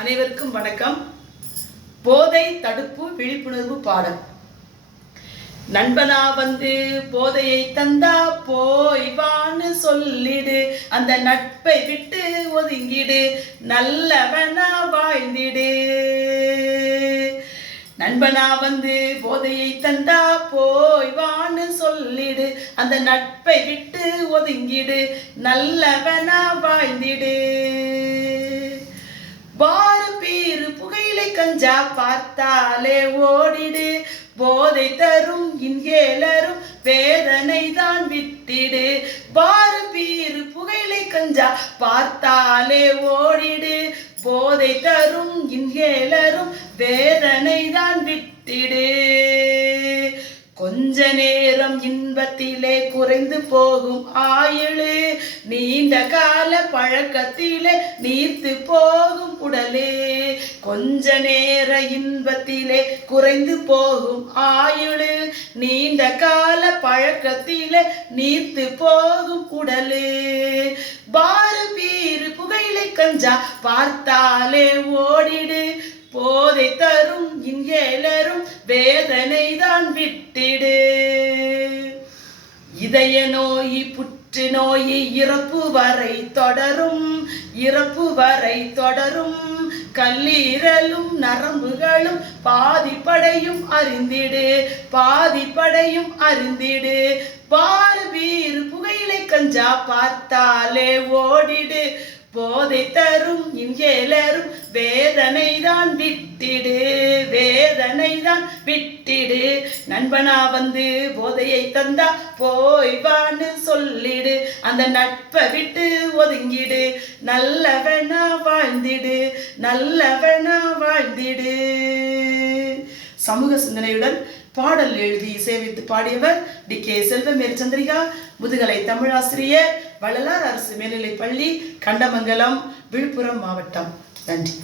அனைவருக்கும் வணக்கம். போதை தடுப்பு விழிப்புணர்வு பாடம். நண்பனா வந்து போதையை தந்தா போய் வான்னு சொல்லிடு, அந்த நட்பை விட்டு ஒதுங்கிடு, நல்லவனா வாழ்ந்திடு. நண்பனா வந்து போதையை தந்தா போய் வான்னு சொல்லிடு, அந்த நட்பை விட்டு ஒதுங்கிடு, நல்லவனா வாழ்ந்திடு. வாரு பீரு புகையிலை கஞ்சா பார்த்தாலே ஓடிடு, போதை தரும் இன்ஹேலரும் வேதனை தான் விட்டிடு. வாரு பீரு புகையிலை கஞ்சா பார்த்தாலே ஓடிடு, போதை தரும் இன்ஹேலரும் வேதனை தான் விட்டிடு. கொஞ்ச நேரம் இன்பத்திலே குறைந்து போகும் ஆயுளு, நீண்ட கால பழக்கத்திலே நீர்த்து போகும் உடலே. கொஞ்ச நேர இன்பத்திலே குறைந்து போகும் ஆயுளு, நீண்ட கால பழக்கத்திலே நீர்த்து போகும் உடலே. பாரு பீரு புகையிலை கஞ்சா பார்த்தாலே ஓடிடு, போதை தரும் இன்ஹேலரும் வேதனை தான் விட்டிடு. இதய நோய் புற்று நோய் இறப்பு வரை தொடரும், இறப்பு வரை தொடரும். கல்லீரலும் நரம்புகளும் பாதிப்படையும் அறிந்திடு, பாதிப்படையும் அறிந்திடு. பாரு வீறு புகையிலை கஞ்சா பார்த்தாலே ஓடிடு, போதை தரும் இன்ஹேலரும் வேதனை தான் விட்டிடு, வேதனை தான் விட்டிடு. நண்பனா வந்து போதையை தந்தா போய் வான்னு சொல்லிடு, அந்த நட்பை விட்டு ஒதுங்கிடு, நல்லவனா வாழ்ந்திடு, நல்லவனா வாழ்ந்திடு. சமூக சிந்தனையுடன் பாடல் எழுதி இசையமைத்து பாடியவர் டி.கே. செல்வமேரி சந்திரிகா, முதுகலை தமிழாசிரியர், வள்ளலார் அரசு மேல்நிலைப்பள்ளி, கண்டமங்கலம், விழுப்புரம் மாவட்டம். நன்றி.